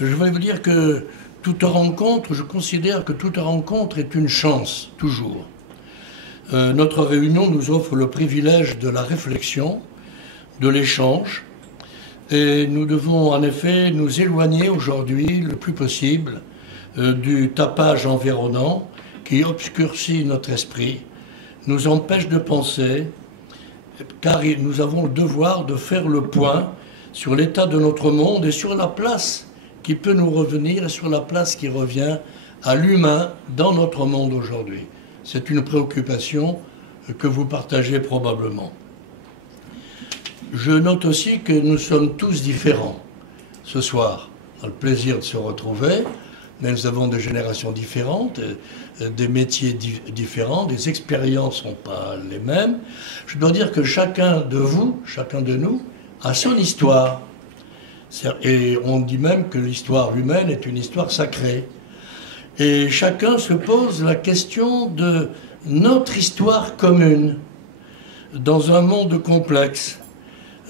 Je voulais vous dire que toute rencontre, je considère que toute rencontre est une chance, toujours. Notre réunion nous offre le privilège de la réflexion, de l'échange, et nous devons en effet nous éloigner aujourd'hui le plus possible du tapage environnant qui obscurcit notre esprit, nous empêche de penser, car nous avons le devoir de faire le point sur l'état de notre monde et sur la place qui peut nous revenir et sur la place qui revient à l'humain dans notre monde aujourd'hui. C'est une préoccupation que vous partagez probablement. Je note aussi que nous sommes tous différents ce soir. On a le plaisir de se retrouver, mais nous avons des générations différentes, des métiers différents, des expériences ne sont pas les mêmes. Je dois dire que chacun de vous, chacun de nous, a son histoire. Et on dit même que l'histoire humaine est une histoire sacrée. Et chacun se pose la question de notre histoire commune dans un monde complexe.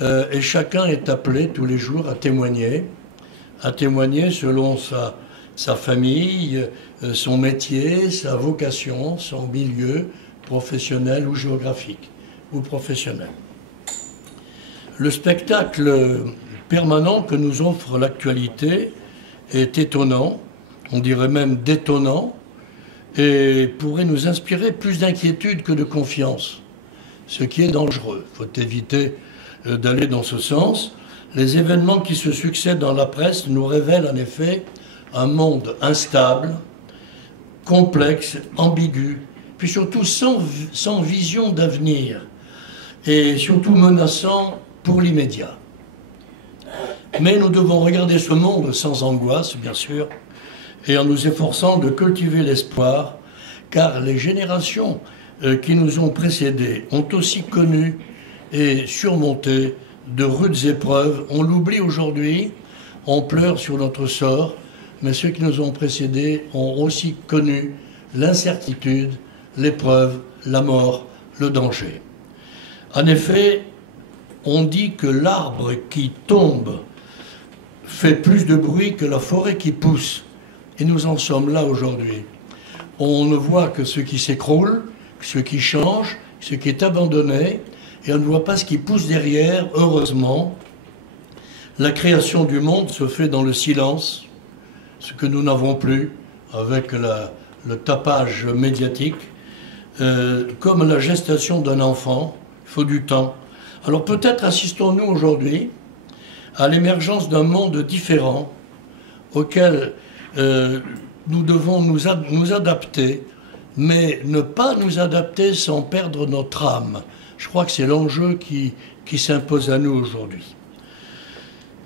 Et chacun est appelé tous les jours à témoigner selon sa famille, son métier, sa vocation, son milieu professionnel ou géographique ou professionnel. Le spectacle permanent que nous offre l'actualité est étonnant, on dirait même détonnant, et pourrait nous inspirer plus d'inquiétude que de confiance, ce qui est dangereux. Il faut éviter d'aller dans ce sens. Les événements qui se succèdent dans la presse nous révèlent en effet un monde instable, complexe, ambigu, puis surtout sans vision d'avenir, et surtout menaçant pour l'immédiat. Mais nous devons regarder ce monde sans angoisse, bien sûr, et en nous efforçant de cultiver l'espoir, car les générations qui nous ont précédés ont aussi connu et surmonté de rudes épreuves. On l'oublie aujourd'hui, on pleure sur notre sort, mais ceux qui nous ont précédés ont aussi connu l'incertitude, l'épreuve, la mort, le danger. En effet, on dit que l'arbre qui tombe fait plus de bruit que la forêt qui pousse. Et nous en sommes là aujourd'hui. On ne voit que ce qui s'écroule, ce qui change, ce qui est abandonné, et on ne voit pas ce qui pousse derrière, heureusement. La création du monde se fait dans le silence, ce que nous n'avons plus avec le tapage médiatique, comme la gestation d'un enfant, il faut du temps. Alors peut-être assistons-nous aujourd'hui à l'émergence d'un monde différent auquel nous devons nous adapter, mais ne pas nous adapter sans perdre notre âme. Je crois que c'est l'enjeu qui s'impose à nous aujourd'hui.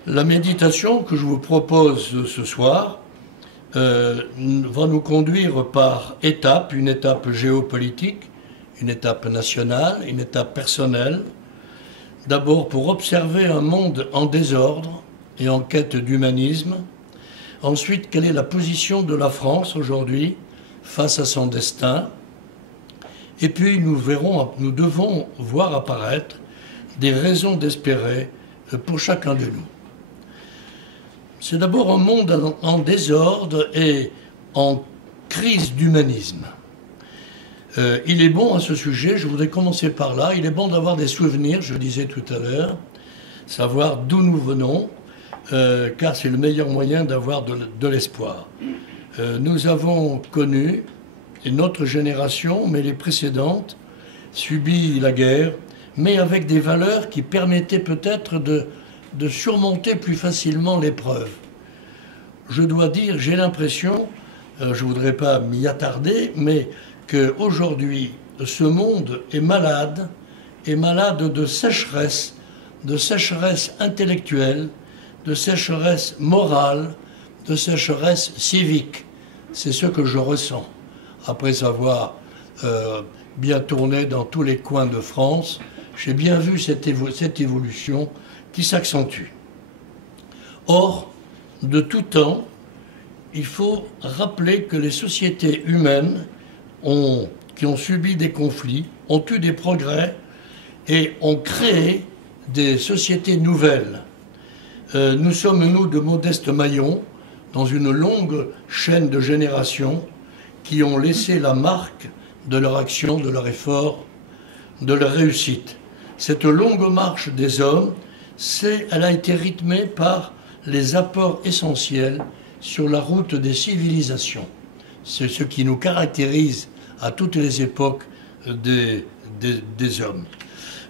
La méditation que je vous propose ce soir va nous conduire par étapes, une étape géopolitique, une étape nationale, une étape personnelle. D'abord pour observer un monde en désordre et en quête d'humanisme. Ensuite, quelle est la position de la France aujourd'hui face à son destin. Et puis nous devons voir apparaître des raisons d'espérer pour chacun de nous. C'est d'abord un monde en désordre et en crise d'humanisme. Il est bon à ce sujet, je voudrais commencer par là, il est bon d'avoir des souvenirs, je le disais tout à l'heure, savoir d'où nous venons, car c'est le meilleur moyen d'avoir de l'espoir. Nous avons connu, et notre génération, mais les précédentes, subi la guerre, mais avec des valeurs qui permettaient peut-être de surmonter plus facilement l'épreuve. Je dois dire, j'ai l'impression, je ne voudrais pas m'y attarder, mais qu'aujourd'hui, ce monde est malade de sécheresse intellectuelle, de sécheresse morale, de sécheresse civique. C'est ce que je ressens, après avoir bien tourné dans tous les coins de France. J'ai bien vu cette évolution qui s'accentue. Or, de tout temps, il faut rappeler que les sociétés humaines qui ont subi des conflits, ont eu des progrès et ont créé des sociétés nouvelles. Nous sommes, nous, de modestes maillons dans une longue chaîne de générations qui ont laissé la marque de leur action, de leur effort, de leur réussite. Cette longue marche des hommes, elle a été rythmée par les apports essentiels sur la route des civilisations. C'est ce qui nous caractérise à toutes les époques des hommes.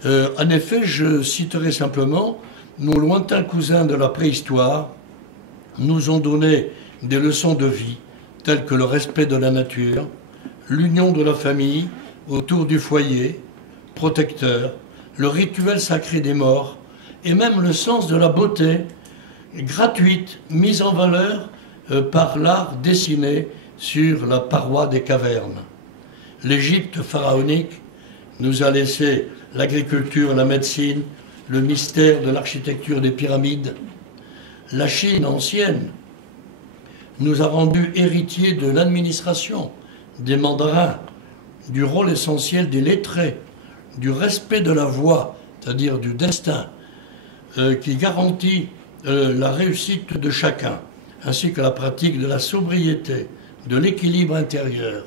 En effet, je citerai simplement, nos lointains cousins de la préhistoire nous ont donné des leçons de vie, telles que le respect de la nature, l'union de la famille autour du foyer, protecteur, le rituel sacré des morts, et même le sens de la beauté, gratuite, mise en valeur par l'art dessiné sur la paroi des cavernes. L'Égypte pharaonique nous a laissé l'agriculture, la médecine, le mystère de l'architecture des pyramides. La Chine ancienne nous a rendus héritiers de l'administration, des mandarins, du rôle essentiel des lettrés, du respect de la voix, c'est-à-dire du destin, qui garantit la réussite de chacun, ainsi que la pratique de la sobriété, de l'équilibre intérieur.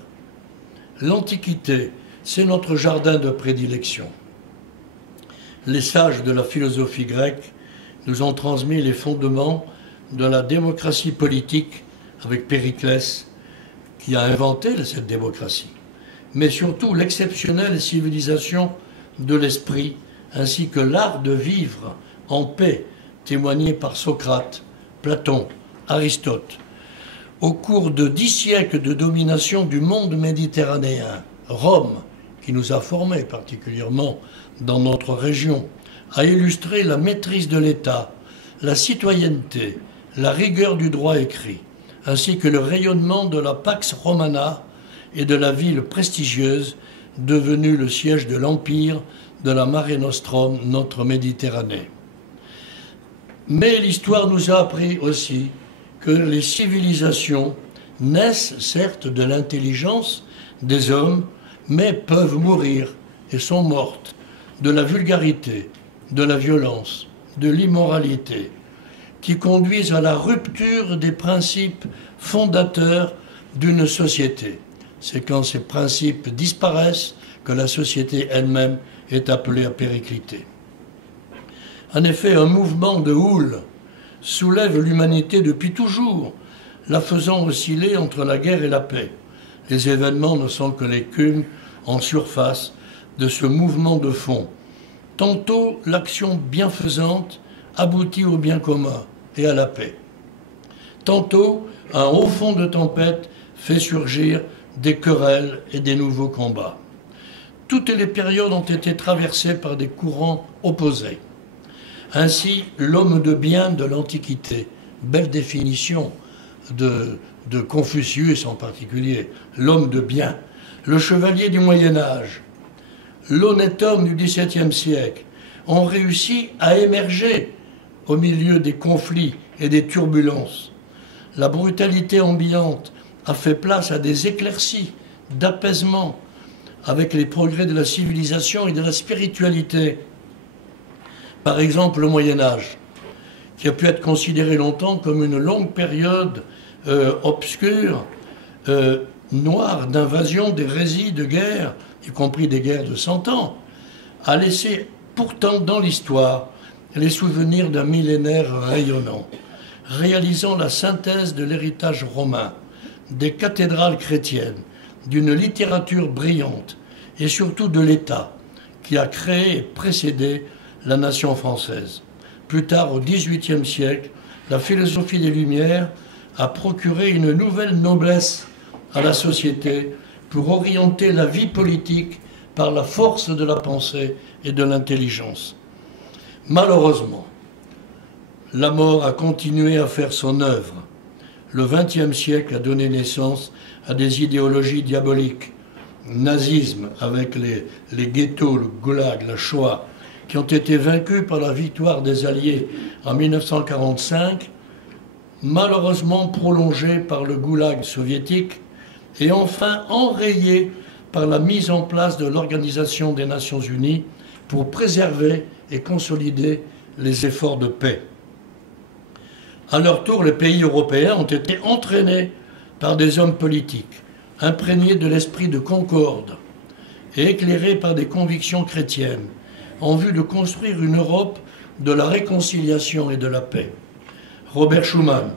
L'Antiquité, c'est notre jardin de prédilection. Les sages de la philosophie grecque nous ont transmis les fondements de la démocratie politique avec Périclès, qui a inventé cette démocratie, mais surtout l'exceptionnelle civilisation de l'esprit, ainsi que l'art de vivre en paix, témoigné par Socrate, Platon, Aristote. Au cours de 10 siècles de domination du monde méditerranéen, Rome, qui nous a formés particulièrement dans notre région, a illustré la maîtrise de l'État, la citoyenneté, la rigueur du droit écrit, ainsi que le rayonnement de la Pax Romana et de la ville prestigieuse devenue le siège de l'empire de la Mare Nostrum, notre Méditerranée. Mais l'histoire nous a appris aussi que les civilisations naissent certes de l'intelligence des hommes, mais peuvent mourir et sont mortes de la vulgarité, de la violence, de l'immoralité, qui conduisent à la rupture des principes fondateurs d'une société. C'est quand ces principes disparaissent que la société elle-même est appelée à péricliter. En effet, un mouvement de houle soulève l'humanité depuis toujours, la faisant osciller entre la guerre et la paix. Les événements ne sont que l'écume en surface de ce mouvement de fond. Tantôt, l'action bienfaisante aboutit au bien commun et à la paix. Tantôt, un haut fond de tempête fait surgir des querelles et des nouveaux combats. Toutes les périodes ont été traversées par des courants opposés. Ainsi, l'homme de bien de l'Antiquité, belle définition de Confucius en particulier, l'homme de bien, le chevalier du Moyen-Âge, l'honnête homme du XVIIe siècle, ont réussi à émerger au milieu des conflits et des turbulences. La brutalité ambiante a fait place à des éclaircies d'apaisement avec les progrès de la civilisation et de la spiritualité. Par exemple, le Moyen-Âge, qui a pu être considéré longtemps comme une longue période obscure, noire, d'invasion, d'hérésie, de guerre, y compris des guerres de 100 ans, a laissé pourtant dans l'histoire les souvenirs d'un millénaire rayonnant, réalisant la synthèse de l'héritage romain, des cathédrales chrétiennes, d'une littérature brillante et surtout de l'État qui a créé et précédé la nation française. Plus tard, au XVIIIe siècle, la philosophie des Lumières a procuré une nouvelle noblesse à la société pour orienter la vie politique par la force de la pensée et de l'intelligence. Malheureusement, la mort a continué à faire son œuvre. Le XXe siècle a donné naissance à des idéologies diaboliques. Nazisme avec les ghettos, le goulag, la Shoah, qui ont été vaincus par la victoire des Alliés en 1945, malheureusement prolongés par le goulag soviétique, et enfin enrayés par la mise en place de l'Organisation des Nations Unies pour préserver et consolider les efforts de paix. À leur tour, les pays européens ont été entraînés par des hommes politiques, imprégnés de l'esprit de concorde et éclairés par des convictions chrétiennes, en vue de construire une Europe de la réconciliation et de la paix. Robert Schuman,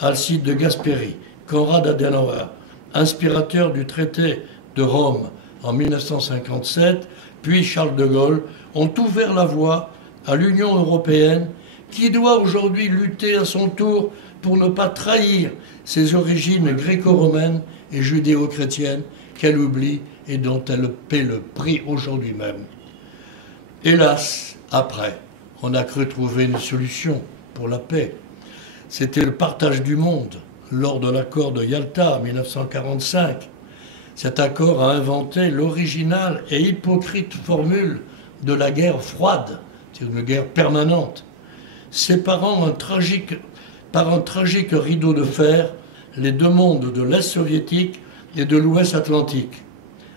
Alcide de Gasperi, Konrad Adenauer, inspirateur du traité de Rome en 1957, puis Charles de Gaulle, ont ouvert la voie à l'Union européenne qui doit aujourd'hui lutter à son tour pour ne pas trahir ses origines gréco-romaines et judéo-chrétiennes qu'elle oublie et dont elle paie le prix aujourd'hui même. Hélas, après, on a cru trouver une solution pour la paix. C'était le partage du monde lors de l'accord de Yalta en 1945. Cet accord a inventé l'originale et hypocrite formule de la guerre froide, c'est une guerre permanente, séparant par un tragique rideau de fer les deux mondes de l'Est soviétique et de l'Ouest atlantique.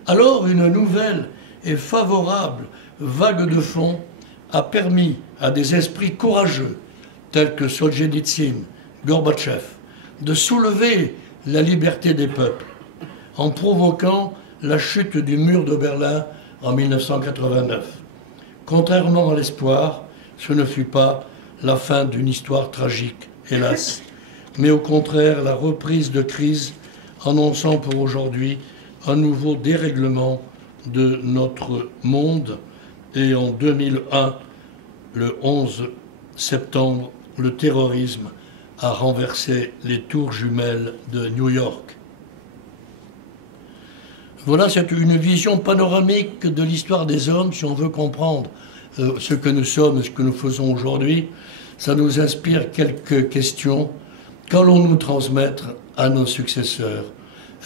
Alors une nouvelle et favorable vague de fond a permis à des esprits courageux, tels que Solzhenitsyn, Gorbatchev, de soulever la liberté des peuples, en provoquant la chute du mur de Berlin en 1989. Contrairement à l'espoir, ce ne fut pas la fin d'une histoire tragique, hélas, mais au contraire la reprise de crise, annonçant pour aujourd'hui un nouveau dérèglement de notre monde. Et en 2001, le 11 septembre, le terrorisme a renversé les tours jumelles de New York. Voilà, c'est une vision panoramique de l'histoire des hommes, si on veut comprendre ce que nous sommes et ce que nous faisons aujourd'hui. Ça nous inspire quelques questions. Qu'allons-nous transmettre à nos successeurs?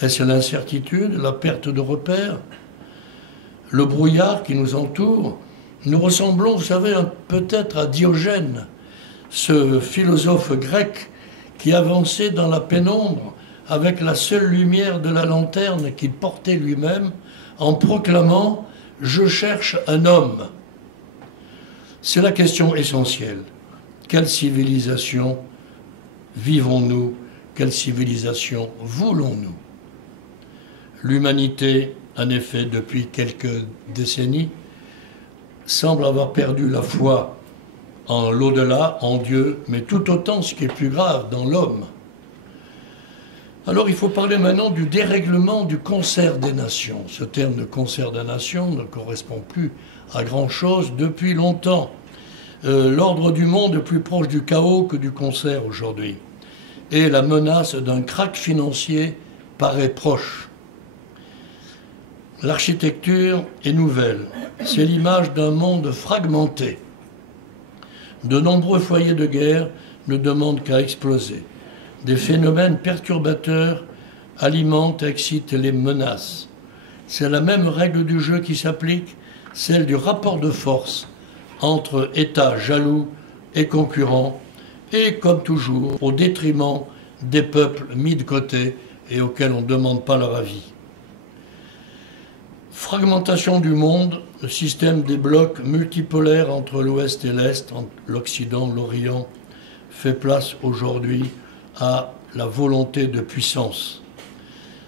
Est-ce l'incertitude, la perte de repères, le brouillard qui nous entoure? Nous ressemblons, vous savez, peut-être à Diogène, ce philosophe grec qui avançait dans la pénombre avec la seule lumière de la lanterne qu'il portait lui-même, en proclamant « Je cherche un homme ». C'est la question essentielle. Quelle civilisation vivons-nous? Quelle civilisation voulons-nous? L'humanité, en effet, depuis quelques décennies, semble avoir perdu la foi en l'au-delà, en Dieu, mais tout autant, ce qui est plus grave, dans l'homme. Alors il faut parler maintenant du dérèglement du concert des nations. Ce terme de concert des nations ne correspond plus à grand-chose depuis longtemps. L'ordre du monde est plus proche du chaos que du concert aujourd'hui. Et la menace d'un krach financier paraît proche. L'architecture est nouvelle. C'est l'image d'un monde fragmenté. De nombreux foyers de guerre ne demandent qu'à exploser. Des phénomènes perturbateurs alimentent et excitent les menaces. C'est la même règle du jeu qui s'applique, celle du rapport de force entre États jaloux et concurrents, et comme toujours, au détriment des peuples mis de côté et auxquels on ne demande pas leur avis. Fragmentation du monde, le système des blocs multipolaires entre l'Ouest et l'Est, entre l'Occident, l'Orient, fait place aujourd'hui à la volonté de puissance.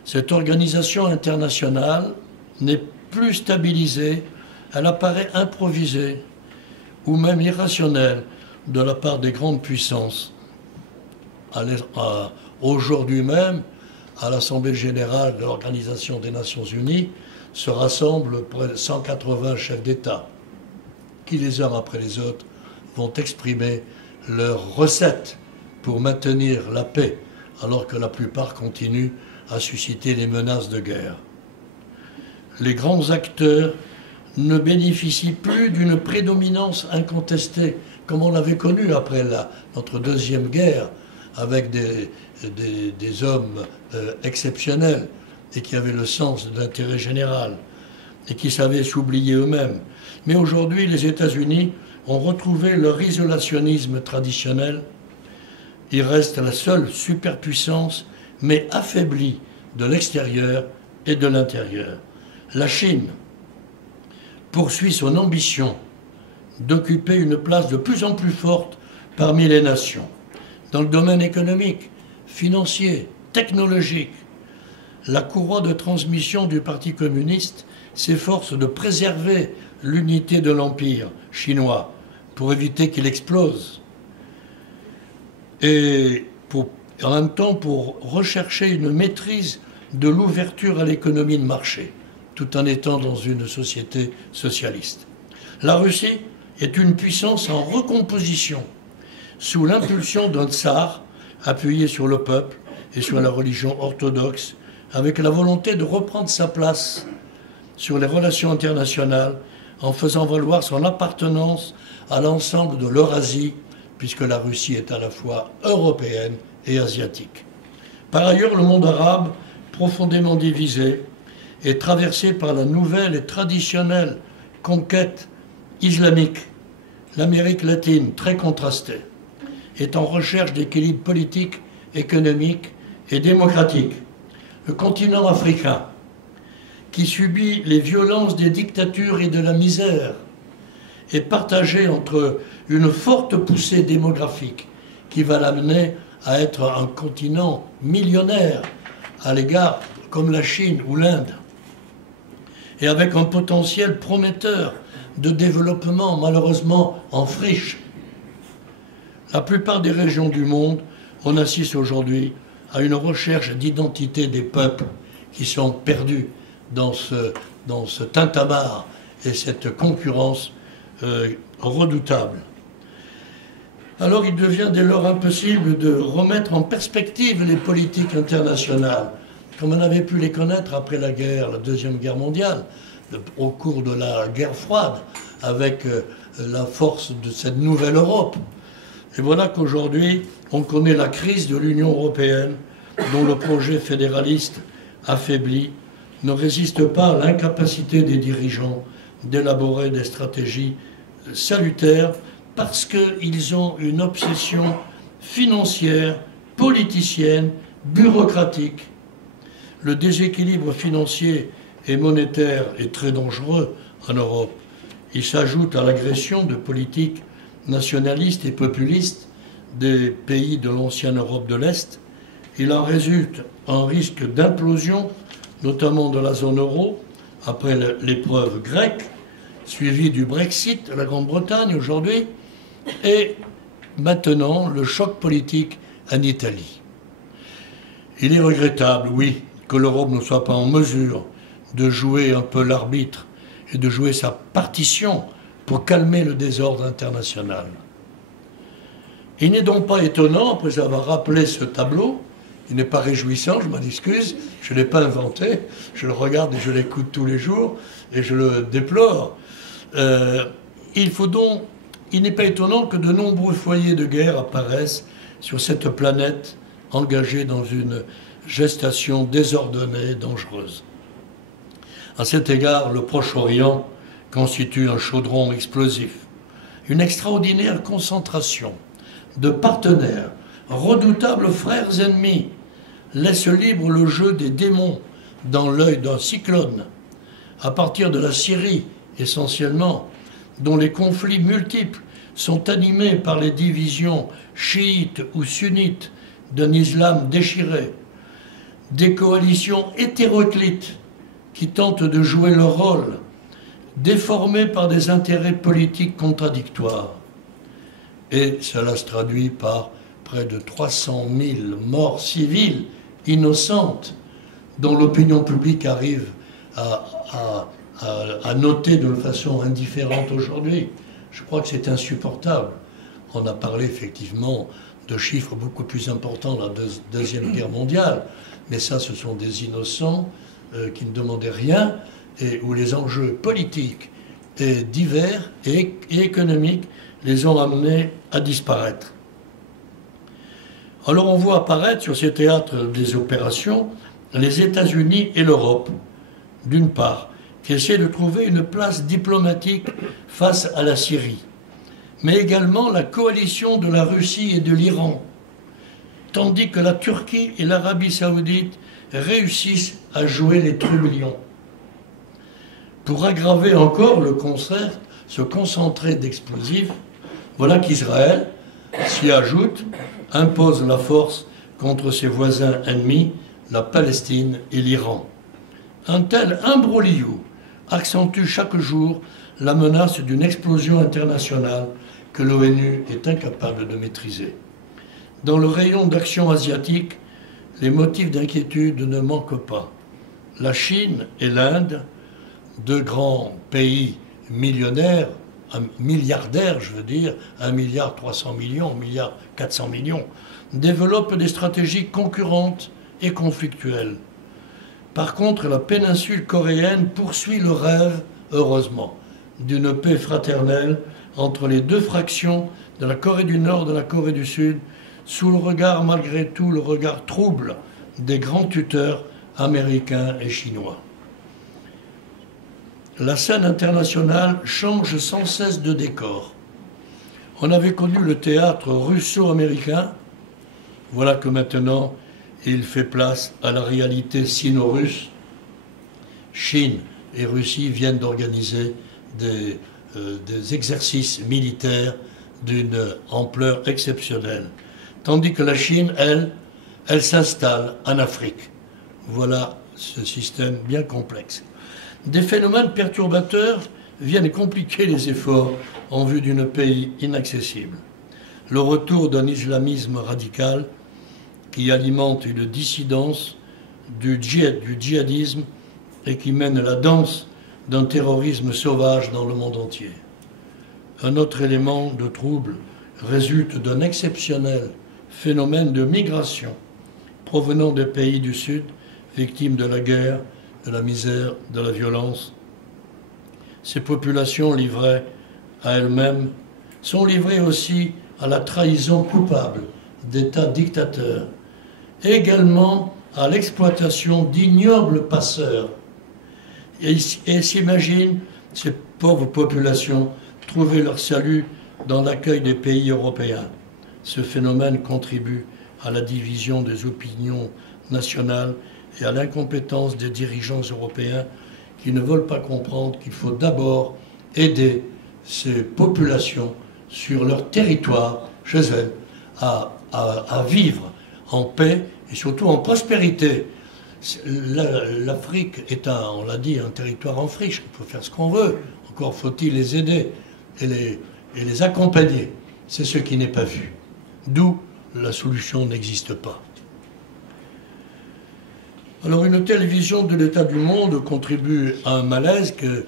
Cette organisation internationale n'est plus stabilisée, elle apparaît improvisée ou même irrationnelle de la part des grandes puissances. Aujourd'hui même, à l'Assemblée générale de l'Organisation des Nations Unies, se rassemblent près de 180 chefs d'État qui, les uns après les autres, vont exprimer leurs recettes pour maintenir la paix, alors que la plupart continuent à susciter les menaces de guerre. Les grands acteurs ne bénéficient plus d'une prédominance incontestée, comme on l'avait connu après notre deuxième guerre, avec des hommes exceptionnels et qui avaient le sens de l'intérêt général et qui savaient s'oublier eux-mêmes. Mais aujourd'hui, les États-Unis ont retrouvé leur isolationnisme traditionnel. Ils restent la seule superpuissance, mais affaiblie de l'extérieur et de l'intérieur. La Chine poursuit son ambition d'occuper une place de plus en plus forte parmi les nations. dans le domaine économique, financier, technologique. La courroie de transmission du Parti communiste s'efforce de préserver l'unité de l'empire chinois pour éviter qu'il explose. Et en même temps pour rechercher une maîtrise de l'ouverture à l'économie de marché, tout en étant dans une société socialiste. La Russie est une puissance en recomposition, sous l'impulsion d'un tsar appuyé sur le peuple et sur la religion orthodoxe, avec la volonté de reprendre sa place sur les relations internationales en faisant valoir son appartenance à l'ensemble de l'Eurasie, puisque la Russie est à la fois européenne et asiatique. Par ailleurs, le monde arabe, profondément divisé, est traversé par la nouvelle et traditionnelle conquête islamique. L'Amérique latine, très contrastée, est en recherche d'équilibre politique, économique et démocratique. Le continent africain, qui subit les violences des dictatures et de la misère, est partagé entre une forte poussée démographique qui va l'amener à être un continent millionnaire à l'égard comme la Chine ou l'Inde, et avec un potentiel prometteur de développement malheureusement en friche. La plupart des régions du monde, on assiste aujourd'hui à une recherche d'identité des peuples qui sont perdus dans ce tintamarre et cette concurrence redoutable. Alors il devient dès lors impossible de remettre en perspective les politiques internationales, comme on avait pu les connaître après la Deuxième Guerre mondiale, au cours de la guerre froide, avec la force de cette nouvelle Europe. Et voilà qu'aujourd'hui, on connaît la crise de l'Union européenne, dont le projet fédéraliste affaibli ne résiste pas à l'incapacité des dirigeants d'élaborer des stratégies salutaires parce qu'ils ont une obsession financière, politicienne, bureaucratique. Le déséquilibre financier et monétaire est très dangereux en Europe. Il s'ajoute à l'agression de politiques nationalistes et populistes des pays de l'ancienne Europe de l'Est. Il en résulte un risque d'implosion, notamment de la zone euro, après l'épreuve grecque, suivie du Brexit, la Grande-Bretagne aujourd'hui, et maintenant le choc politique en Italie. Il est regrettable, oui, que l'Europe ne soit pas en mesure de jouer un peu l'arbitre et de jouer sa partition pour calmer le désordre international. Il n'est donc pas étonnant, après avoir rappelé ce tableau, il n'est pas réjouissant, je m'en excuse, je ne l'ai pas inventé, je le regarde et je l'écoute tous les jours, et je le déplore. Il n'est pas étonnant que de nombreux foyers de guerre apparaissent sur cette planète engagée dans une gestation désordonnée et dangereuse. À cet égard, le Proche-Orient constitue un chaudron explosif, une extraordinaire concentration de partenaires, redoutables frères ennemis, laisse libre le jeu des démons dans l'œil d'un cyclone, à partir de la Syrie essentiellement, dont les conflits multiples sont animés par les divisions chiites ou sunnites d'un islam déchiré, des coalitions hétéroclites qui tentent de jouer leur rôle, déformées par des intérêts politiques contradictoires. Et cela se traduit par près de 300 000 morts civiles innocentes, dont l'opinion publique arrive à noter de façon indifférente aujourd'hui. Je crois que c'est insupportable. On a parlé effectivement de chiffres beaucoup plus importants dans la Deuxième Guerre mondiale, mais ça, ce sont des innocents qui ne demandaient rien et où les enjeux politiques et divers et économiques les ont amenés à disparaître. Alors on voit apparaître sur ces théâtres des opérations les États-Unis et l'Europe, d'une part, qui essaient de trouver une place diplomatique face à la Syrie, mais également la coalition de la Russie et de l'Iran, tandis que la Turquie et l'Arabie saoudite réussissent à jouer les trublions. Pour aggraver encore le concert, ce concentré d'explosifs, voilà qu'Israël, s'y ajoute, impose la force contre ses voisins ennemis, la Palestine et l'Iran. Un tel imbroglio accentue chaque jour la menace d'une explosion internationale que l'ONU est incapable de maîtriser. Dans le rayon d'action asiatique, les motifs d'inquiétude ne manquent pas. La Chine et l'Inde, deux grands pays millionnaires, milliardaires je veux dire, 1,3 milliard, 1,4 milliard, développent des stratégies concurrentes et conflictuelles. Par contre, la péninsule coréenne poursuit le rêve, heureusement, d'une paix fraternelle entre les deux fractions de la Corée du Nord et de la Corée du Sud, sous le regard, malgré tout, le regard trouble des grands tuteurs américains et chinois. La scène internationale change sans cesse de décor. On avait connu le théâtre russo-américain, voilà que maintenant il fait place à la réalité sino-russe. Chine et Russie viennent d'organiser des exercices militaires d'une ampleur exceptionnelle. Tandis que la Chine, elle s'installe en Afrique. Voilà ce système bien complexe. Des phénomènes perturbateurs viennent compliquer les efforts en vue d'une paix inaccessible. Le retour d'un islamisme radical qui alimente une dissidence du djihadisme et qui mène la danse d'un terrorisme sauvage dans le monde entier. Un autre élément de trouble résulte d'un exceptionnel phénomène de migration provenant des pays du Sud, victimes de la guerre, de la misère, de la violence. Ces populations livrées à elles-mêmes sont livrées aussi à la trahison coupable d'États dictateurs, et également à l'exploitation d'ignobles passeurs. Et s'imaginent ces pauvres populations trouver leur salut dans l'accueil des pays européens. Ce phénomène contribue à la division des opinions nationales et à l'incompétence des dirigeants européens qui ne veulent pas comprendre qu'il faut d'abord aider ces populations sur leur territoire, chez elles, à vivre en paix et surtout en prospérité. L'Afrique est, on l'a dit, un territoire en friche. On peut faire ce qu'on veut. Encore faut-il les aider et les accompagner. C'est ce qui n'est pas vu. D'où la solution n'existe pas. Alors une telle vision de l'état du monde contribue à un malaise que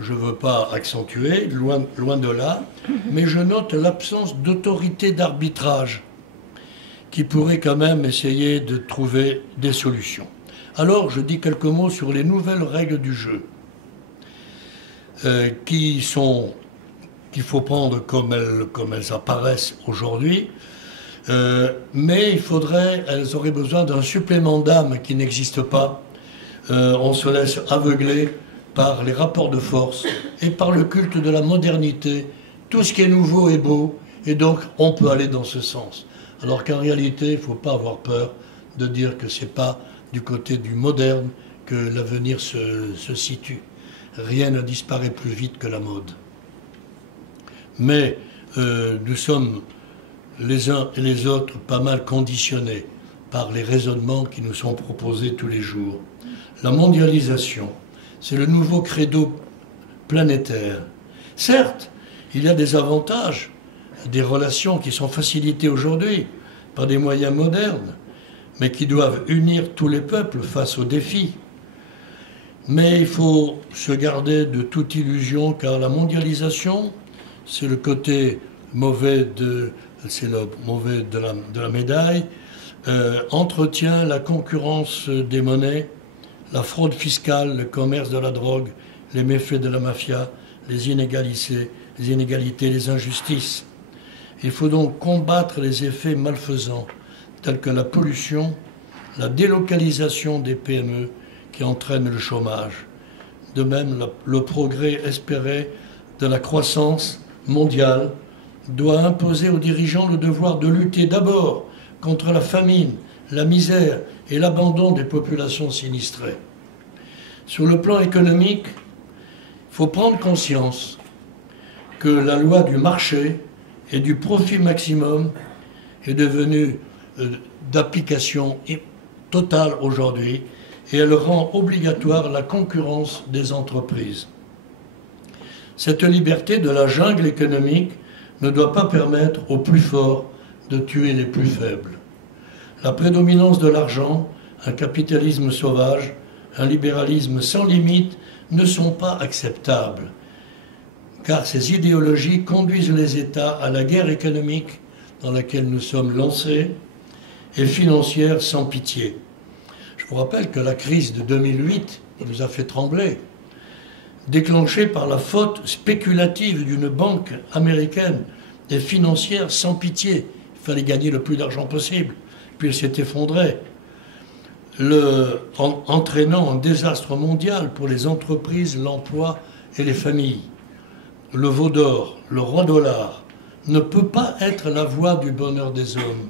je ne veux pas accentuer, loin de là, mais je note l'absence d'autorité d'arbitrage qui pourrait quand même essayer de trouver des solutions. Alors je dis quelques mots sur les nouvelles règles du jeu qu'il faut prendre comme elles apparaissent aujourd'hui. Mais elles auraient besoin d'un supplément d'âme qui n'existe pas. On se laisse aveugler par les rapports de force et par le culte de la modernité. Tout ce qui est nouveau est beau, et donc on peut aller dans ce sens. Alors qu'en réalité, il ne faut pas avoir peur de dire que ce n'est pas du côté du moderne que l'avenir se situe. Rien ne disparaît plus vite que la mode. Mais nous sommes les uns et les autres pas mal conditionnés par les raisonnements qui nous sont proposés tous les jours. La mondialisation, c'est le nouveau credo planétaire. Certes, il y a des avantages, des relations qui sont facilitées aujourd'hui par des moyens modernes, mais qui doivent unir tous les peuples face aux défis. Mais il faut se garder de toute illusion, car la mondialisation, c'est le côté mauvais de la médaille, entretient la concurrence des monnaies, la fraude fiscale, le commerce de la drogue, les méfaits de la mafia, les inégalités, les injustices. Il faut donc combattre les effets malfaisants, tels que la pollution, la délocalisation des PME qui entraînent le chômage. De même, le progrès espéré de la croissance mondiale doit imposer aux dirigeants le devoir de lutter d'abord contre la famine, la misère et l'abandon des populations sinistrées. Sur le plan économique, il faut prendre conscience que la loi du marché et du profit maximum est devenue d'application totale aujourd'hui, et elle rend obligatoire la concurrence des entreprises. Cette liberté de la jungle économique ne doit pas permettre aux plus forts de tuer les plus faibles. La prédominance de l'argent, un capitalisme sauvage, un libéralisme sans limite ne sont pas acceptables, car ces idéologies conduisent les États à la guerre économique dans laquelle nous sommes lancés et financière sans pitié. Je vous rappelle que la crise de 2008 nous a fait trembler, déclenchée par la faute spéculative d'une banque américaine et financière sans pitié. Il fallait gagner le plus d'argent possible, puis elle s'est effondrée, entraînant un désastre mondial pour les entreprises, l'emploi et les familles. Le veau d'or, le roi dollar, ne peut pas être la voie du bonheur des hommes.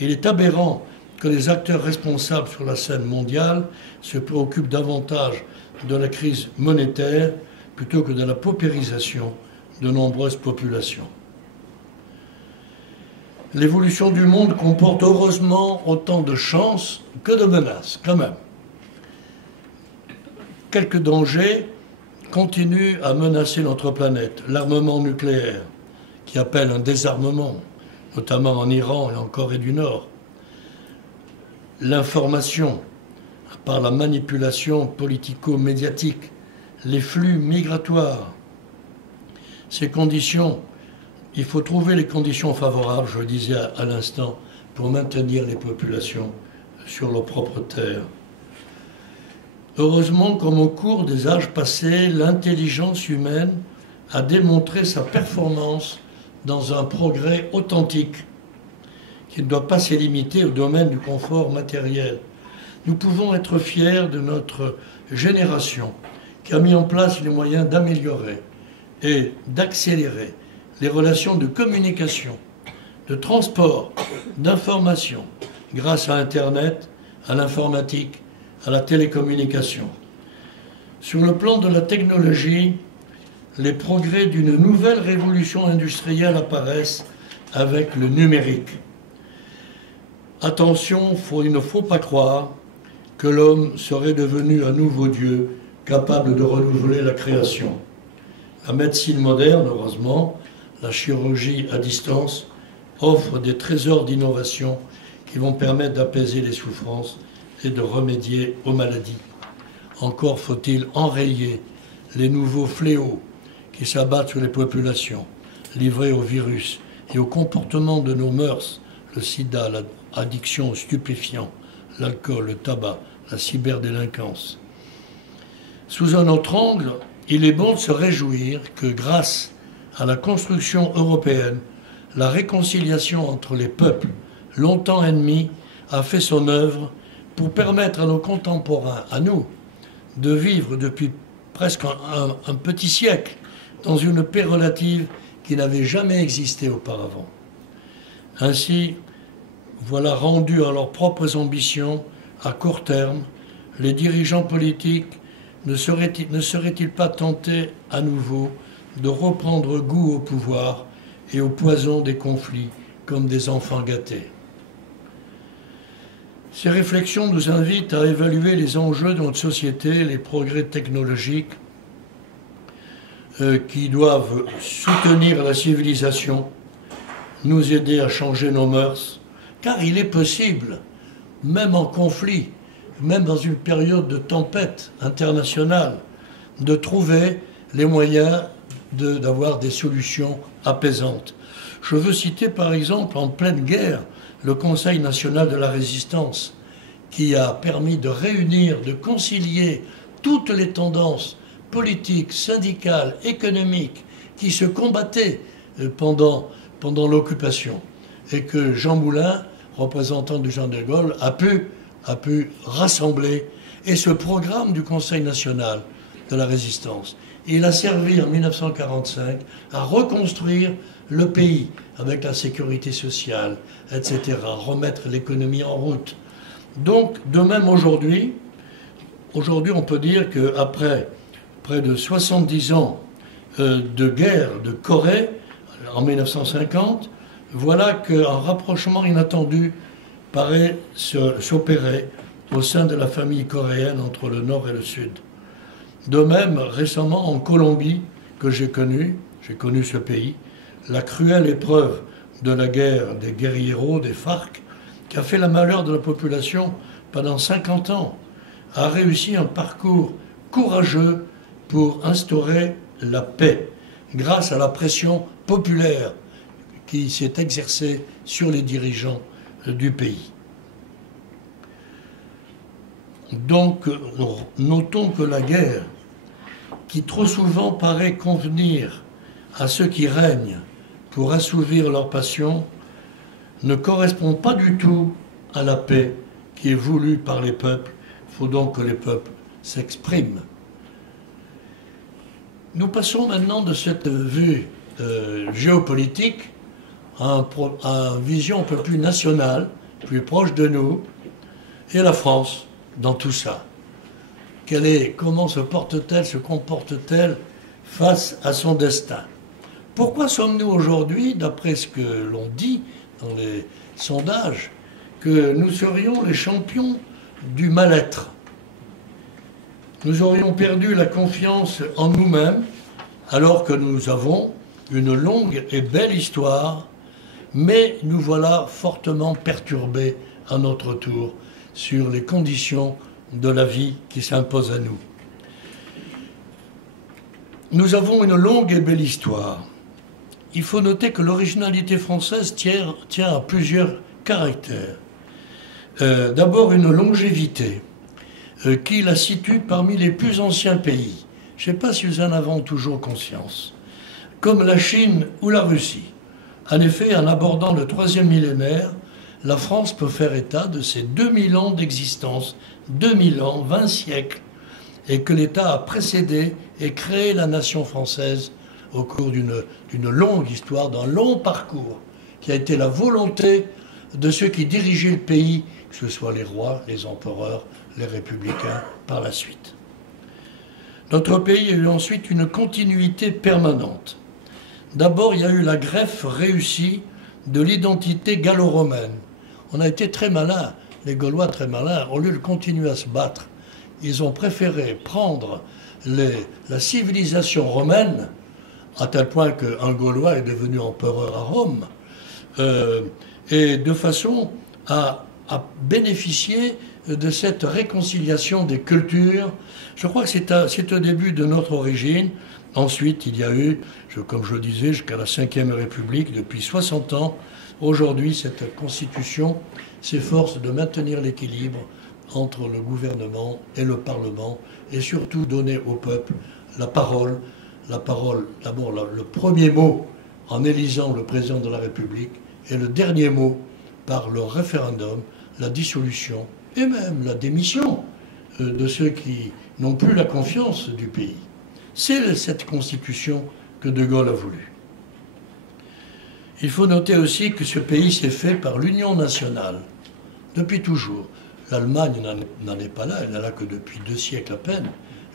Il est aberrant que les acteurs responsables sur la scène mondiale se préoccupent davantage de la crise monétaire plutôt que de la paupérisation de nombreuses populations. L'évolution du monde comporte heureusement autant de chances que de menaces, quand même. Quelques dangers continuent à menacer notre planète. L'armement nucléaire, qui appelle un désarmement, notamment en Iran et en Corée du Nord. L'information, par la manipulation politico-médiatique, les flux migratoires. Ces conditions, il faut trouver les conditions favorables, je le disais à l'instant, pour maintenir les populations sur leur propre terre. Heureusement, comme au cours des âges passés, l'intelligence humaine a démontré sa performance dans un progrès authentique qui ne doit pas se limiter au domaine du confort matériel. Nous pouvons être fiers de notre génération qui a mis en place les moyens d'améliorer et d'accélérer les relations de communication, de transport, d'information, grâce à Internet, à l'informatique, à la télécommunication. Sur le plan de la technologie, les progrès d'une nouvelle révolution industrielle apparaissent avec le numérique. Attention, il ne faut pas croire que l'homme serait devenu un nouveau Dieu capable de renouveler la création. La médecine moderne, heureusement, la chirurgie à distance, offre des trésors d'innovation qui vont permettre d'apaiser les souffrances et de remédier aux maladies. Encore faut-il enrayer les nouveaux fléaux qui s'abattent sur les populations, livrées au virus et au comportement de nos mœurs, le sida, l'addiction aux stupéfiants, l'alcool, le tabac, la cyberdélinquance. Sous un autre angle, il est bon de se réjouir que grâce à la construction européenne, la réconciliation entre les peuples, longtemps ennemis, a fait son œuvre pour permettre à nos contemporains, à nous, de vivre depuis presque un petit siècle dans une paix relative qui n'avait jamais existé auparavant. Ainsi, voilà rendus à leurs propres ambitions, à court terme, les dirigeants politiques ne seraient-ils pas tentés à nouveau de reprendre goût au pouvoir et au poison des conflits comme des enfants gâtés? Ces réflexions nous invitent à évaluer les enjeux de notre société, les progrès technologiques qui doivent soutenir la civilisation, nous aider à changer nos mœurs, car il est possible, même en conflit, même dans une période de tempête internationale, de trouver les moyens d'avoir des solutions apaisantes. Je veux citer par exemple en pleine guerre le Conseil national de la résistance, qui a permis de réunir, de concilier toutes les tendances politiques, syndicales, économiques qui se combattaient pendant l'occupation, et que Jean Moulin, représentant du Jean de Gaulle, a pu rassembler, et ce programme du Conseil national de la résistance, il a servi en 1945 à reconstruire le pays avec la sécurité sociale, etc., remettre l'économie en route. Donc, de même aujourd'hui, on peut dire qu'après près de 70 ans de guerre de Corée, en 1950, voilà qu'un rapprochement inattendu paraît s'opérer au sein de la famille coréenne entre le Nord et le Sud. De même, récemment en Colombie, que j'ai connu ce pays, la cruelle épreuve de la guerre des guérilleros, des FARC, qui a fait le malheur de la population pendant 50 ans, a réussi un parcours courageux pour instaurer la paix, grâce à la pression populaire qui s'est exercée sur les dirigeants du pays. Donc, notons que la guerre, qui trop souvent paraît convenir à ceux qui règnent pour assouvir leurs passions, ne correspond pas du tout à la paix qui est voulue par les peuples. Il faut donc que les peuples s'expriment. Nous passons maintenant de cette vue géopolitique à une vision un peu plus nationale, plus proche de nous, et la France dans tout ça. Comment se porte-t-elle, se comporte-t-elle face à son destin? Pourquoi sommes-nous aujourd'hui, d'après ce que l'on dit dans les sondages, que nous serions les champions du mal-être? Nous aurions perdu la confiance en nous-mêmes, alors que nous avons une longue et belle histoire, mais nous voilà fortement perturbés à notre tour sur les conditions de la vie qui s'impose à nous. Nous avons une longue et belle histoire. Il faut noter que l'originalité française tient à plusieurs caractères. D'abord, une longévité qui la situe parmi les plus anciens pays. Je ne sais pas si vous en avez toujours conscience. Comme la Chine ou la Russie. En effet, en abordant le 3e millénaire, la France peut faire état de ses 2000 ans d'existence, 2000 ans, 20 siècles, et que l'État a précédé et créé la nation française au cours d'une longue histoire, d'un long parcours, qui a été la volonté de ceux qui dirigeaient le pays, que ce soit les rois, les empereurs, les républicains, par la suite. Notre pays a eu ensuite une continuité permanente. D'abord, il y a eu la greffe réussie de l'identité gallo-romaine. On a été très malins, les Gaulois très malins, au lieu de continuer à se battre, ils ont préféré prendre la civilisation romaine, à tel point qu'un Gaulois est devenu empereur à Rome, et de façon à bénéficier de cette réconciliation des cultures. Je crois que c'est au début de notre origine. Ensuite, il y a eu, comme je le disais, jusqu'à la Ve République, depuis 60 ans. Aujourd'hui, cette constitution s'efforce de maintenir l'équilibre entre le gouvernement et le Parlement, et surtout donner au peuple la parole, d'abord le premier mot en élisant le président de la République, et le dernier mot par le référendum, la dissolution et même la démission de ceux qui n'ont plus la confiance du pays. C'est cette constitution que De Gaulle a voulu. Il faut noter aussi que ce pays s'est fait par l'union nationale, depuis toujours. L'Allemagne n'en est pas là, elle n'est là que depuis 2 siècles à peine.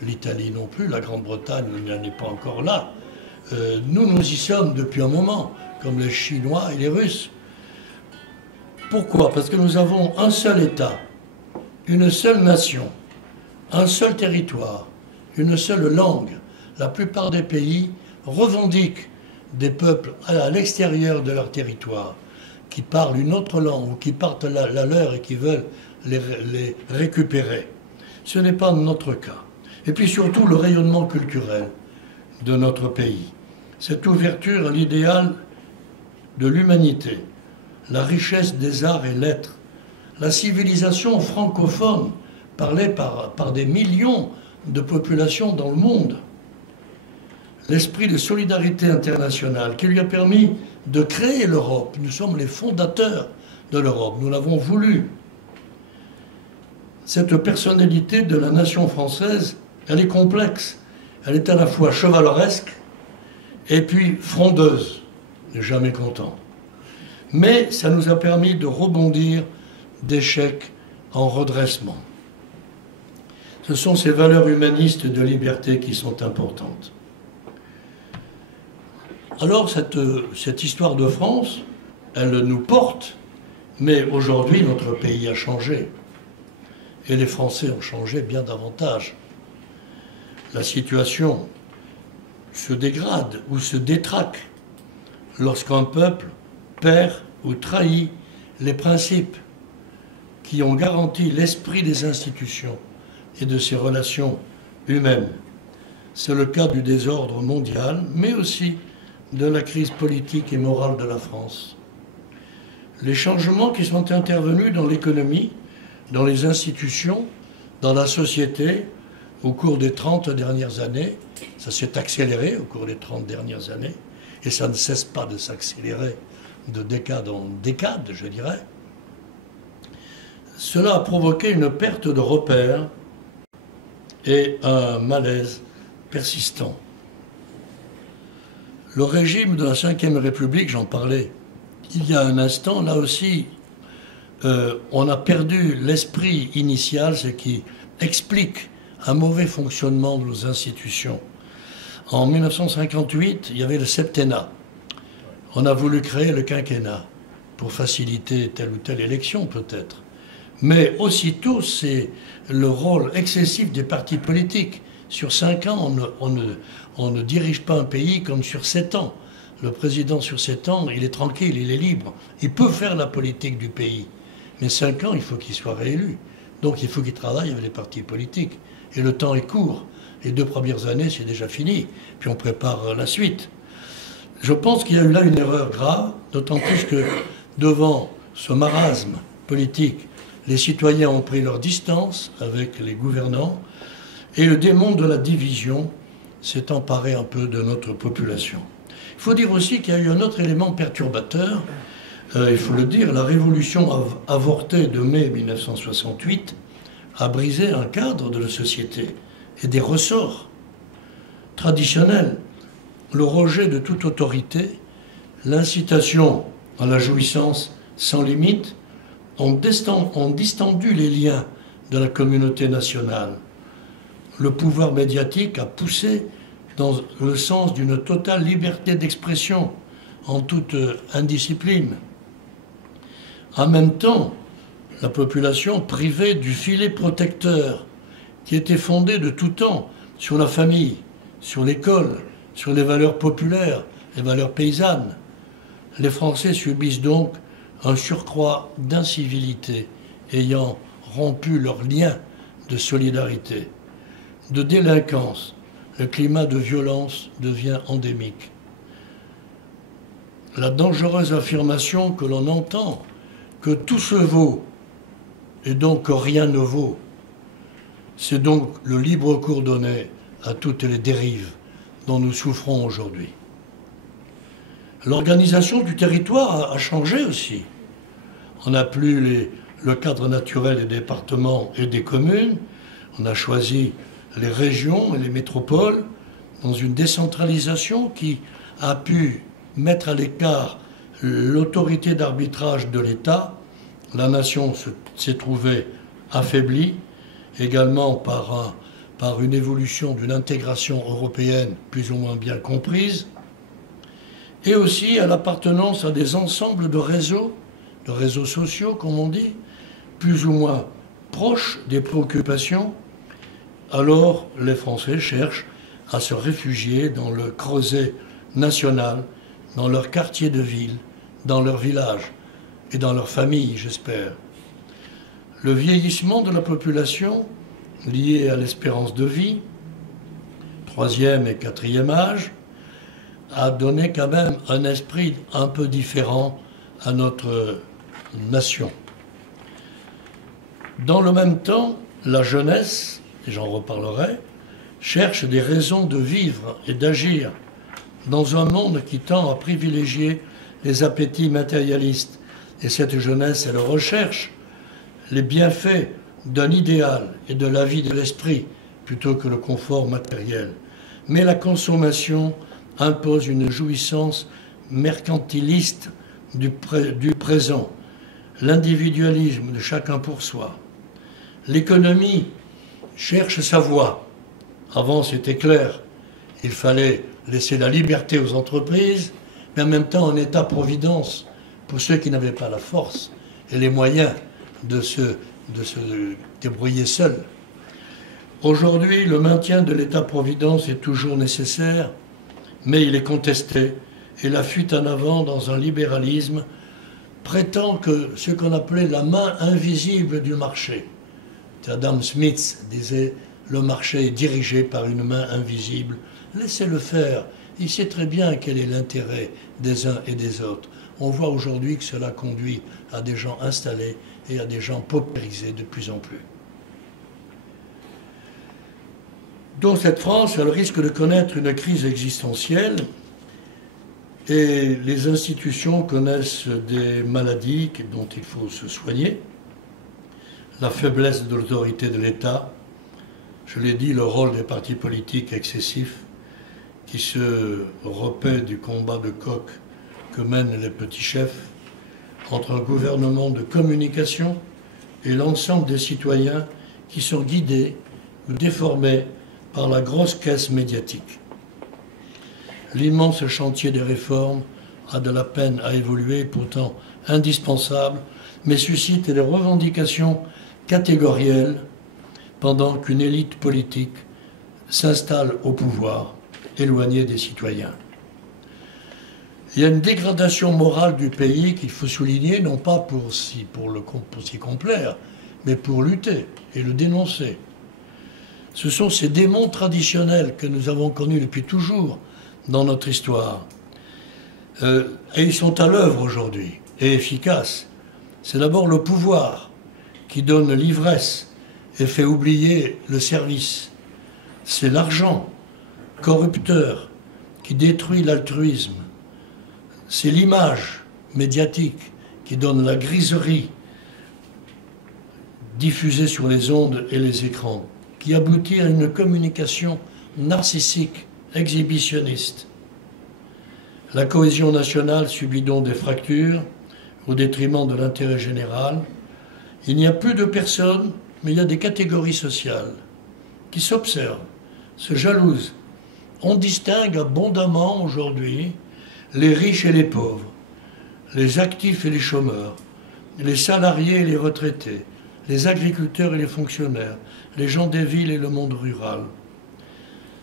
L'Italie non plus, la Grande-Bretagne n'en est pas encore là. Nous y sommes depuis un moment, comme les Chinois et les Russes. Pourquoi? Parce que nous avons un seul État, une seule nation, un seul territoire, une seule langue. La plupart des pays revendiquent des peuples à l'extérieur de leur territoire, qui parlent une autre langue ou qui partent la leur et qui veulent les récupérer. Ce n'est pas notre cas. Et puis surtout le rayonnement culturel de notre pays. Cette ouverture à l'idéal de l'humanité, la richesse des arts et lettres, la civilisation francophone parlée par des millions de populations dans le monde, l'esprit de solidarité internationale qui lui a permis de créer l'Europe. Nous sommes les fondateurs de l'Europe, nous l'avons voulu. Cette personnalité de la nation française, elle est complexe. Elle est à la fois chevaleresque et puis frondeuse, n'est jamais content. Mais ça nous a permis de rebondir d'échec en redressement. Ce sont ces valeurs humanistes de liberté qui sont importantes. Alors cette histoire de France, elle nous porte, mais aujourd'hui notre pays a changé. Et les Français ont changé bien davantage. La situation se dégrade ou se détraque lorsqu'un peuple perd ou trahit les principes qui ont garanti l'esprit des institutions et de ses relations humaines. C'est le cas du désordre mondial, mais aussi de la crise politique et morale de la France. Les changements qui sont intervenus dans l'économie, dans les institutions, dans la société, au cours des 30 dernières années, ça s'est accéléré au cours des 30 dernières années, et ça ne cesse pas de s'accélérer de décade en décade, je dirais. Cela a provoqué une perte de repères et un malaise persistant. Le régime de la Ve République, j'en parlais il y a un instant, là aussi, on a perdu l'esprit initial, ce qui explique un mauvais fonctionnement de nos institutions. En 1958, il y avait le septennat. On a voulu créer le quinquennat pour faciliter telle ou telle élection, peut-être. Mais aussitôt, c'est le rôle excessif des partis politiques. Sur 5 ans, on ne dirige pas un pays comme sur 7 ans. Le président, sur 7 ans, il est tranquille, il est libre. Il peut faire la politique du pays. Mais 5 ans, il faut qu'il soit réélu. Donc il faut qu'il travaille avec les partis politiques. Et le temps est court. Les 2 premières années, c'est déjà fini. Puis on prépare la suite. Je pense qu'il y a eu là une erreur grave, d'autant plus que devant ce marasme politique, les citoyens ont pris leur distance avec les gouvernants et le démon de la division s'est emparé un peu de notre population. Il faut dire aussi qu'il y a eu un autre élément perturbateur, il faut le dire, la révolution avortée de mai 1968 a brisé un cadre de la société et des ressorts traditionnels. Le rejet de toute autorité, l'incitation à la jouissance sans limite ont distendu les liens de la communauté nationale. Le pouvoir médiatique a poussé dans le sens d'une totale liberté d'expression en toute indiscipline. En même temps, la population privée du filet protecteur qui était fondé de tout temps sur la famille, sur l'école, sur les valeurs populaires, les valeurs paysannes. Les Français subissent donc un surcroît d'incivilité ayant rompu leurs liens de solidarité. De délinquance, le climat de violence devient endémique. La dangereuse affirmation que l'on entend, que tout se vaut et donc que rien ne vaut, c'est donc le libre cours donné à toutes les dérives dont nous souffrons aujourd'hui. L'organisation du territoire a changé aussi. On n'a plus le cadre naturel des départements et des communes. On a choisi les régions et les métropoles dans une décentralisation qui a pu mettre à l'écart l'autorité d'arbitrage de l'État. La nation s'est trouvée affaiblie, également par une évolution d'une intégration européenne plus ou moins bien comprise, et aussi à l'appartenance à des ensembles de réseaux sociaux, comme on dit, plus ou moins proches des préoccupations. Alors les Français cherchent à se réfugier dans le creuset national, dans leur quartier de ville, dans leur village et dans leur famille, j'espère. Le vieillissement de la population, lié à l'espérance de vie, 3e et 4e âge, a donné quand même un esprit un peu différent à notre nation. Dans le même temps, la jeunesse, et j'en reparlerai, cherche des raisons de vivre et d'agir dans un monde qui tend à privilégier les appétits matérialistes. Et cette jeunesse, elle recherche les bienfaits d'un idéal et de la vie de l'esprit plutôt que le confort matériel. Mais la consommation impose une jouissance mercantiliste du présent, l'individualisme de chacun pour soi. L'économie cherche sa voie. Avant, c'était clair. Il fallait laisser la liberté aux entreprises, mais en même temps un État-providence pour ceux qui n'avaient pas la force et les moyens de se débrouiller seuls. Aujourd'hui, le maintien de l'État-providence est toujours nécessaire, mais il est contesté, et la fuite en avant dans un libéralisme prétend que ce qu'on appelait la main invisible du marché. Adam Smith disait « le marché est dirigé par une main invisible ». Laissez-le faire. Il sait très bien quel est l'intérêt des uns et des autres. On voit aujourd'hui que cela conduit à des gens installés et à des gens paupérisés de plus en plus. Donc cette France, elle risque de connaître une crise existentielle et les institutions connaissent des maladies dont il faut se soigner. La faiblesse de l'autorité de l'État, je l'ai dit, le rôle des partis politiques excessifs qui se repaient du combat de coq que mènent les petits chefs entre un gouvernement de communication et l'ensemble des citoyens qui sont guidés ou déformés par la grosse caisse médiatique. L'immense chantier des réformes a de la peine à évoluer, pourtant indispensable, mais suscite des revendications catégorielles pendant qu'une élite politique s'installe au pouvoir, éloignée des citoyens. Il y a une dégradation morale du pays qu'il faut souligner, non pas pour s'y complaire, mais pour lutter et le dénoncer. Ce sont ces démons traditionnels que nous avons connus depuis toujours dans notre histoire. Et ils sont à l'œuvre aujourd'hui, et efficaces. C'est d'abord le pouvoir qui donne l'ivresse et fait oublier le service. C'est l'argent, corrupteur, qui détruit l'altruisme. C'est l'image médiatique qui donne la griserie diffusée sur les ondes et les écrans, qui aboutit à une communication narcissique, exhibitionniste. La cohésion nationale subit donc des fractures au détriment de l'intérêt général. Il n'y a plus de personnes, mais il y a des catégories sociales qui s'observent, se jalousent. On distingue abondamment aujourd'hui les riches et les pauvres, les actifs et les chômeurs, les salariés et les retraités, les agriculteurs et les fonctionnaires, les gens des villes et le monde rural.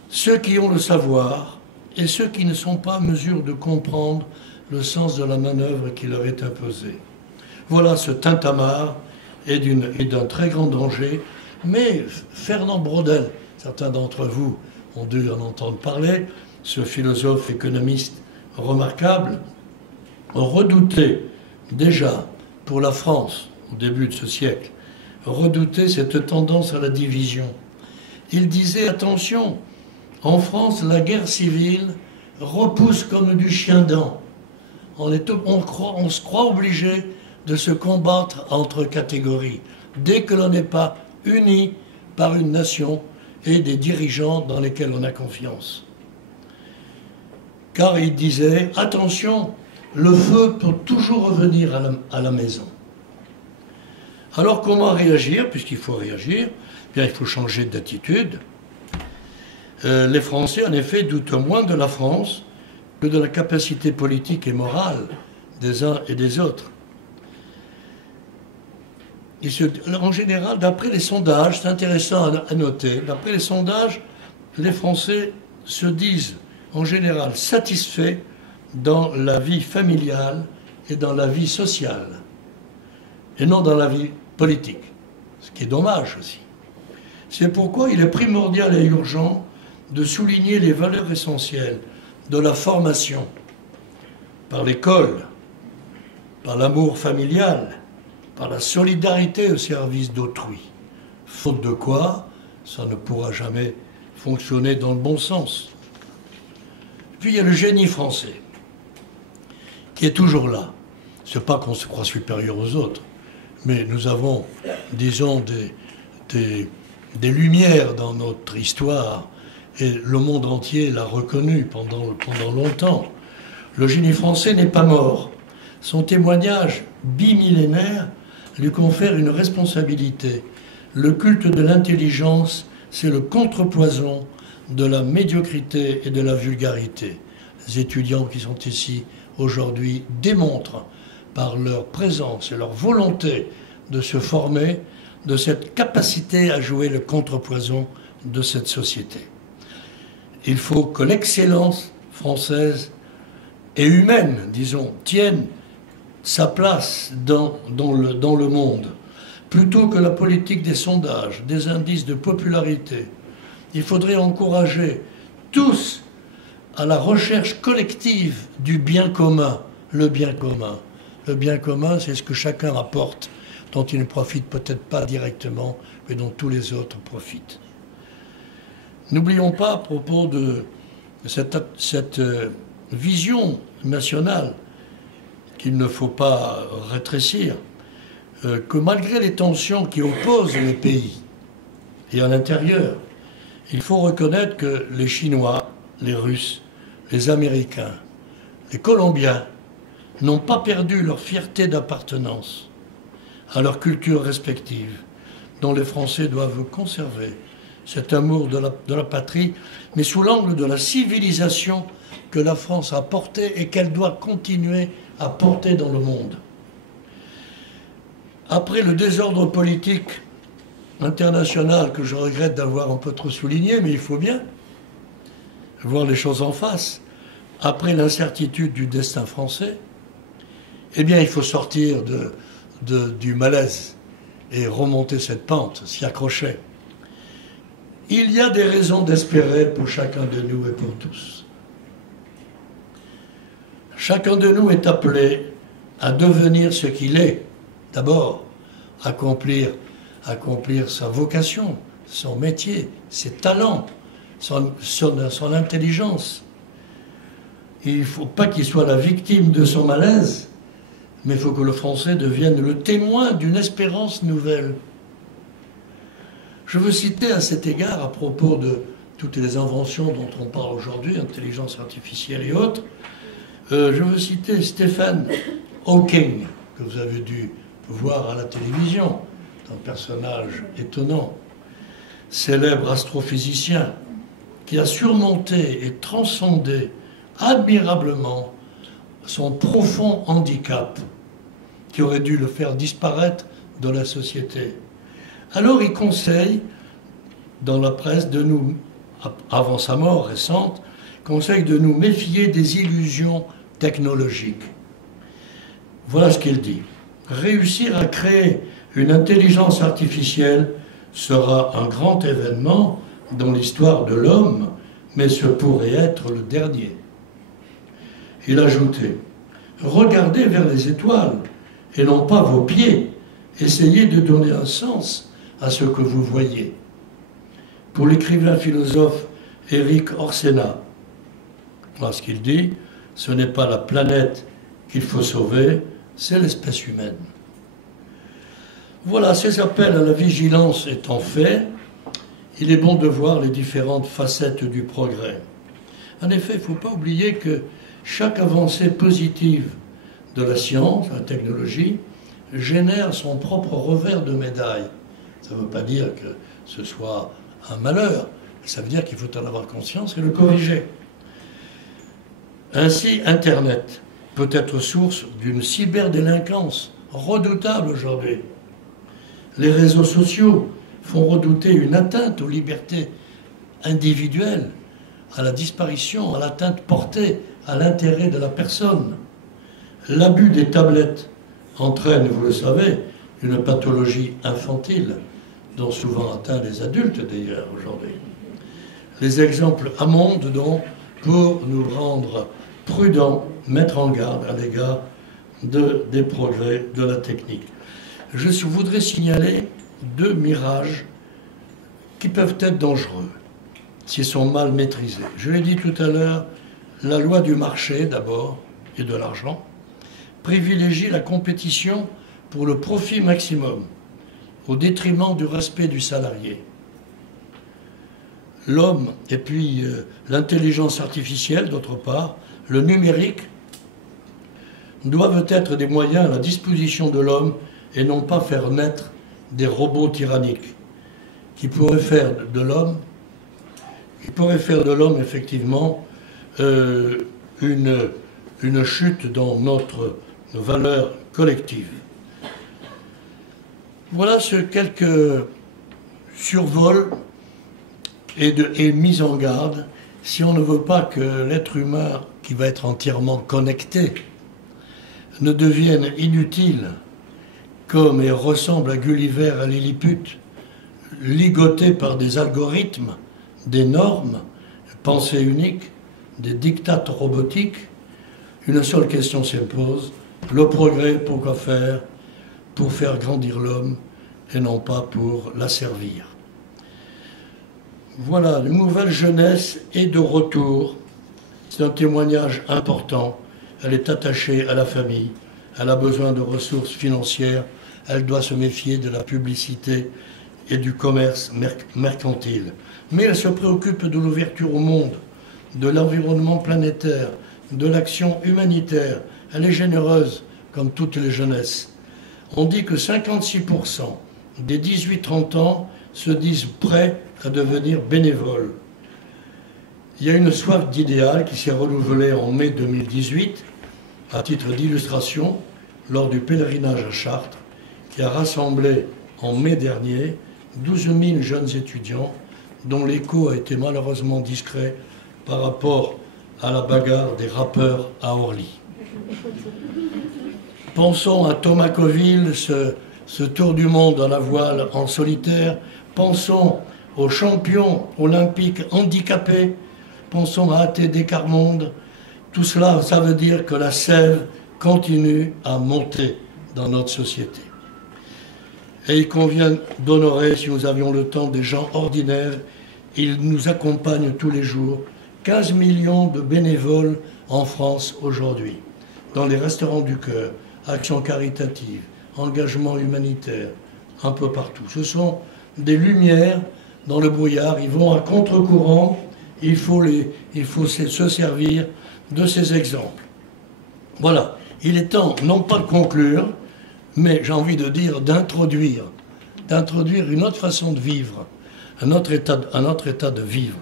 Ceux qui ont le savoir et ceux qui ne sont pas en mesure de comprendre le sens de la manœuvre qui leur est imposée. Voilà ce tintamarre est d'un très grand danger, mais Fernand Braudel, certains d'entre vous ont dû en entendre parler, ce philosophe économiste remarquable, redoutait déjà pour la France, au début de ce siècle, redoutait cette tendance à la division. Il disait, attention, en France, la guerre civile repousse comme du chien-dent. On se croit obligé de se combattre entre catégories, dès que l'on n'est pas uni par une nation et des dirigeants dans lesquels on a confiance. Car il disait, attention, le feu peut toujours revenir à la maison. Alors comment réagir, puisqu'il faut réagir, bien, il faut changer d'attitude. Les Français, en effet, doutent moins de la France que de la capacité politique et morale des uns et des autres. En général, d'après les sondages, c'est intéressant à noter, d'après les sondages, les Français se disent en général satisfaits dans la vie familiale et dans la vie sociale, et non dans la vie politique, ce qui est dommage aussi. C'est pourquoi il est primordial et urgent de souligner les valeurs essentielles de la formation par l'école, par l'amour familial, par la solidarité au service d'autrui. Faute de quoi, ça ne pourra jamais fonctionner dans le bon sens. Puis il y a le génie français, qui est toujours là. Ce n'est pas qu'on se croit supérieur aux autres, mais nous avons, disons, des lumières dans notre histoire, et le monde entier l'a reconnu pendant longtemps. Le génie français n'est pas mort. Son témoignage bimillénaire lui confère une responsabilité. Le culte de l'intelligence, c'est le contrepoison de la médiocrité et de la vulgarité. Les étudiants qui sont ici aujourd'hui démontrent par leur présence et leur volonté de se former, de cette capacité à jouer le contrepoison de cette société. Il faut que l'excellence française et humaine, disons, tienne sa place dans le monde, plutôt que la politique des sondages, des indices de popularité. Il faudrait encourager tous à la recherche collective du bien commun, le bien commun. Le bien commun, c'est ce que chacun apporte, dont il ne profite peut-être pas directement, mais dont tous les autres profitent. N'oublions pas, à propos de cette vision nationale, qu'il ne faut pas rétrécir, que malgré les tensions qui opposent les pays, et à l'intérieur, il faut reconnaître que les Chinois, les Russes, les Américains, les Colombiens n'ont pas perdu leur fierté d'appartenance à leur culture respective, dont les Français doivent conserver cet amour de la patrie, mais sous l'angle de la civilisation que la France a portée et qu'elle doit continuer à porter dans le monde. Après le désordre politique international que je regrette d'avoir un peu trop souligné, mais il faut bien voir les choses en face, après l'incertitude du destin français, eh bien il faut sortir du malaise et remonter cette pente, s'y accrocher. Il y a des raisons d'espérer pour chacun de nous et pour tous. Chacun de nous est appelé à devenir ce qu'il est. D'abord, accomplir sa vocation, son métier, ses talents, son intelligence. Il ne faut pas qu'il soit la victime de son malaise, mais il faut que le Français devienne le témoin d'une espérance nouvelle. Je veux citer à cet égard, à propos de toutes les inventions dont on parle aujourd'hui, intelligence artificielle et autres, je veux citer Stephen Hawking, que vous avez dû voir à la télévision, un personnage étonnant, célèbre astrophysicien, qui a surmonté et transcendé admirablement son profond handicap, qui aurait dû le faire disparaître de la société. Alors il conseille, dans la presse, de nous, avant sa mort récente, conseille de nous méfier des illusions technologiques. Voilà ce qu'il dit. Réussir à créer une intelligence artificielle sera un grand événement dans l'histoire de l'homme, mais ce pourrait être le dernier. Il ajoutait, regardez vers les étoiles et non pas vos pieds. Essayez de donner un sens à ce que vous voyez. Pour l'écrivain philosophe Éric Orsena, voilà ce qu'il dit, ce n'est pas la planète qu'il faut sauver, c'est l'espèce humaine. Voilà, ces appels à la vigilance étant faits, il est bon de voir les différentes facettes du progrès. En effet, il ne faut pas oublier que chaque avancée positive de la science, de la technologie, génère son propre revers de médaille. Ça ne veut pas dire que ce soit un malheur, ça veut dire qu'il faut en avoir conscience et le corriger. Ainsi, Internet peut être source d'une cyberdélinquance redoutable aujourd'hui. Les réseaux sociaux font redouter une atteinte aux libertés individuelles, à la disparition, à l'atteinte portée à l'intérêt de la personne. L'abus des tablettes entraîne, vous le savez, une pathologie infantile, dont souvent atteint les adultes d'ailleurs aujourd'hui. Les exemples abondent donc pour nous rendre prudents, mettre en garde à l'égard des progrès de la technique. Je voudrais signaler deux mirages qui peuvent être dangereux s'ils sont mal maîtrisés. Je l'ai dit tout à l'heure, la loi du marché d'abord et de l'argent privilégie la compétition pour le profit maximum au détriment du respect du salarié. L'homme et puis l'intelligence artificielle d'autre part, le numérique, doivent être des moyens à la disposition de l'homme et non pas faire naître des robots tyranniques qui pourraient faire de l'homme qui pourrait faire de l'homme effectivement une chute dans notre valeur collective. Voilà ce quelques survols et mise en garde. Si on ne veut pas que l'être humain, qui va être entièrement connecté, ne devienne inutile, comme et ressemble à Gulliver à Lilliput, ligoté par des algorithmes, des normes, pensée unique, des dictates robotiques, une seule question s'impose: le progrès, pourquoi faire? Pour faire grandir l'homme et non pas pour l'asservir. Voilà, la nouvelle jeunesse est de retour. C'est un témoignage important. Elle est attachée à la famille. Elle a besoin de ressources financières. Elle doit se méfier de la publicité et du commerce mercantile. Mais elle se préoccupe de l'ouverture au monde, de l'environnement planétaire, de l'action humanitaire. Elle est généreuse, comme toutes les jeunesses. On dit que 56% des 18-30 ans se disent prêts à devenir bénévoles. Il y a une soif d'idéal qui s'est renouvelée en mai 2018, à titre d'illustration, lors du pèlerinage à Chartres, qui a rassemblé en mai dernier 12 000 jeunes étudiants, dont l'écho a été malheureusement discret par rapport à la bagarre des rappeurs à Orly. Pensons à Thomas Coville, ce tour du monde à la voile en solitaire. Pensons aux champions olympiques handicapés. Pensons à ATD Carmonde. Tout cela, ça veut dire que la sève continue à monter dans notre société. Et il convient d'honorer, si nous avions le temps, des gens ordinaires. Ils nous accompagnent tous les jours. 15 millions de bénévoles en France aujourd'hui, dans les restaurants du cœur, actions caritatives, engagement humanitaire, un peu partout. Ce sont des lumières dans le brouillard. Ils vont à contre-courant. Il faut se servir de ces exemples. Voilà. Il est temps, non pas de conclure, mais j'ai envie de dire d'introduire une autre façon de vivre, un autre état de vivre.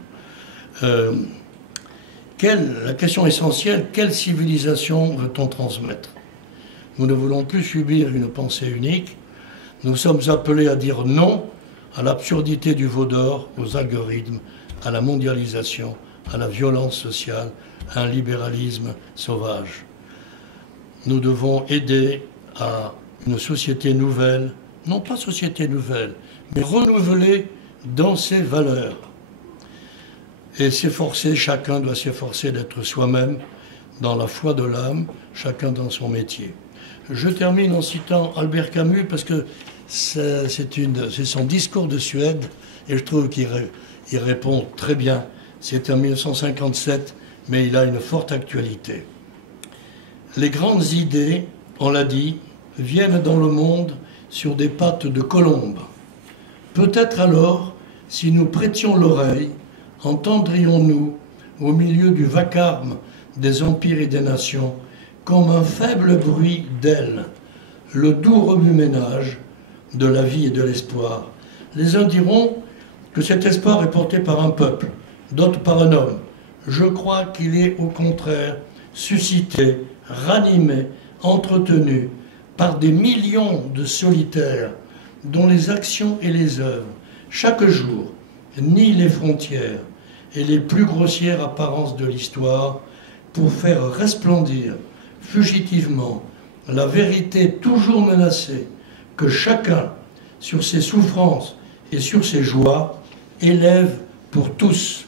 La question essentielle, quelle civilisation veut-on transmettre? Nous ne voulons plus subir une pensée unique. Nous sommes appelés à dire non à l'absurdité du veau d'or, aux algorithmes, à la mondialisation, à la violence sociale, à un libéralisme sauvage. Nous devons aider à une société nouvelle, non pas société nouvelle, mais renouvelée dans ses valeurs. Et chacun doit s'efforcer d'être soi-même dans la foi de l'âme, chacun dans son métier. Je termine en citant Albert Camus parce que c'est son discours de Suède et je trouve qu'il répond très bien. C'est en 1957, mais il a une forte actualité. Les grandes idées, on l'a dit, viennent dans le monde sur des pattes de colombe. Peut-être alors, si nous prêtions l'oreille, entendrions-nous, au milieu du vacarme des empires et des nations, comme un faible bruit d'ailes, le doux remue-ménage de la vie et de l'espoir. Les uns diront que cet espoir est porté par un peuple, d'autres par un homme. Je crois qu'il est au contraire suscité, ranimé, entretenu par des millions de solitaires dont les actions et les œuvres, chaque jour, nient les frontières et les plus grossières apparences de l'histoire pour faire resplendir fugitivement la vérité toujours menacée que chacun, sur ses souffrances et sur ses joies, élève pour tous